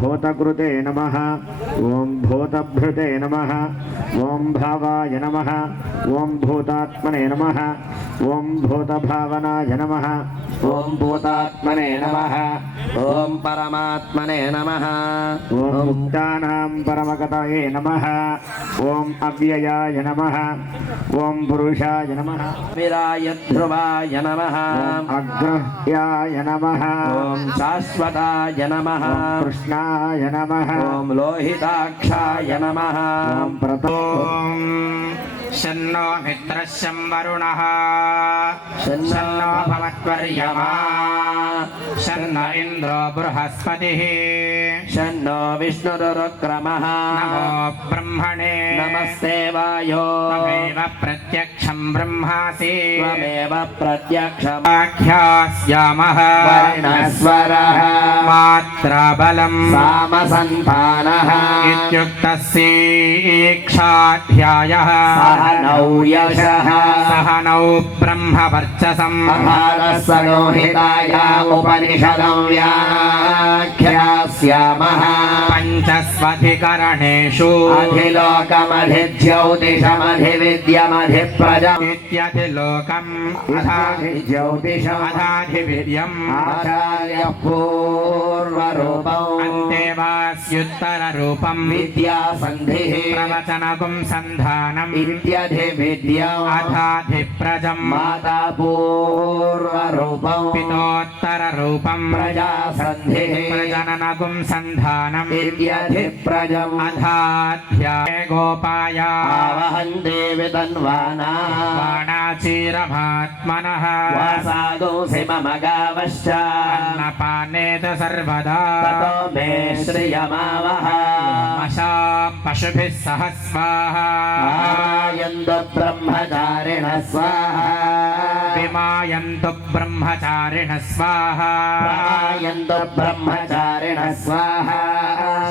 भूतकृते नमः ॐ भूतभृते नमः ॐ भावाय नमः ॐ भूतात्मने नमः ॐ भूतभावनाय नमः ॐ भूतात्मने नमः ॐ परमात्मने नमः ॐ मुक्तानां परमगतये नमः ॐ अव्ययाय नमः ॐ पुरुषाय नमः विराय ध्रुवाय नमः अग्रह्याय नमः ॐ शाश्वताय नमः कृष्णाय नमः ॐ लोहिताक्षाय नमः ॐ प्रतो शन्नो मित्रः शं वरुणः शन्नो शन्नो भवत्वर्यमा शन्न इन्द्रो बृहस्पतिः शन्नो विष्णुरुक्रमः नमो ब्रह्मणे नमस्ते वायो त्वमेव प्रत्यक्षं ब्रह्मासि त्वमेव प्रत्यक्षम् आख्यास्यामः वर्णस्वरः मात्राबलं सामसन्तानः इत्युक्तस्यैक्षाध्यायः सहनौ यशः सहनौ ब्रह्मवर्चसं उपनिषदं व्याख्यास्यामः पञ्चस्वधिकरणेषु अधिलोकमधिज्योतिषमधिविद्यमधिप्रजम् इत्यधिलोकम् ज्योतिषम् अधाधिवीर्यम् आचार्यः पूर्वरूपम् अन्तेवास्युत्तररूपम् विद्यासन्धिः प्रवचनगुं सन्धानम् इत्यधिविद्यम् अथाधिप्रजम् माता पूर्वरूपम् पितोत्तररूपम् प्रजासन्धिः प्रजननगुं सन्धानम् इत्यधिप्रजम् अथाध्याये गोपाया आवहन्ते वितन्वाना बाणाचीरभात्मनः वासादोऽसि मम गावश्च अन्नपाने च सर्वदा ततो मे श्रियमावह मशां पशुभिः सह स्वाहा आयन्तु ब्रह्मचारिणः स्वाहा विमायन्तु ब्रह्मचारिणः स्वाहा आयन्तु ब्रह्मचारिणः स्वाहा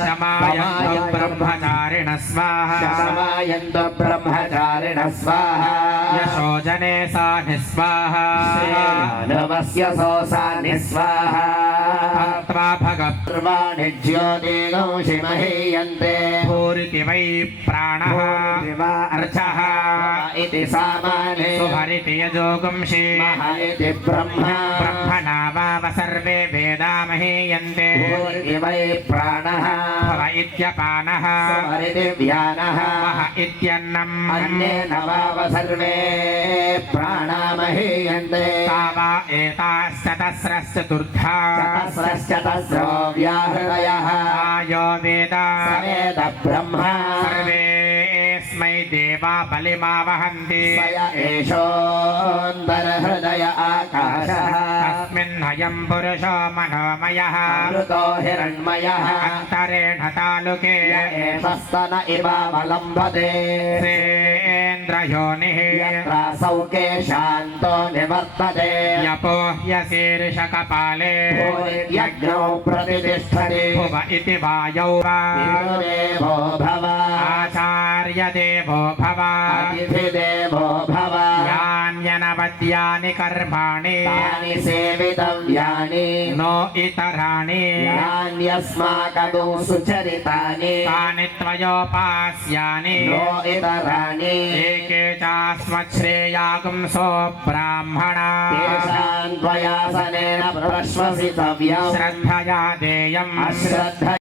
शमायन्तु ब्रह्मचारिणः स्वाहा शमायन्तु ब्रह्मचारिणः स्वाहा यशोजने सा निस्वाहा नवस्य सोऽसानि स्वाहा त्वा सर्वाणि ज्योतिगंशिमहीयन्ते भूरिति वै प्राणः अर्चः इति सामाने सुभरिति यजोगुंषि मह इति ब्रह्मा ब्रह्मणा वाव सर्वे वेदा महीयन्ते भूरिति वै प्राणः भव इत्यपानः सुभरिति व्यानः मह इत्यन्नम् अन्येन वाव सर्वे प्राणा महीयन्ते तावा एताश्चतस्रश्चतुर्धा चतस्रश्चतस्रो व्याहृदयः आयो वेद सवेद ब्रह्मा सर्वेऽस्मै देवा बलिमावहन्ति स य एषोऽन्तर्हृदय आकाशः तस्मिन्नयं पुरुषो मनोमयः अमृतो हिरण्मयः अन्तरेण तालुके य एतस्तन इवावलम्बते सेन्द्रयोनिः यत्रासौके शान्तो निवर्तते यपो ह्यशीर्षकपाले यज्ञौ प्रतिष्ठते भुव इति वायौ वा देवो भव आचार्यदेवो भव अतिथिदेवो भव यान्यनवद्यानि कर्माणि तानि सेवितव्यानि नो इतराणि यान्यस्माकं सुचरितानि तानि त्वयोपास्यानि नो इतराणि एके चास्मच्छ्रेयागुंसो ब्राह्मणा तेषां त्वयासनेन प्रश्वसितव्यम् श्रद्धया देयम् अश्रद्ध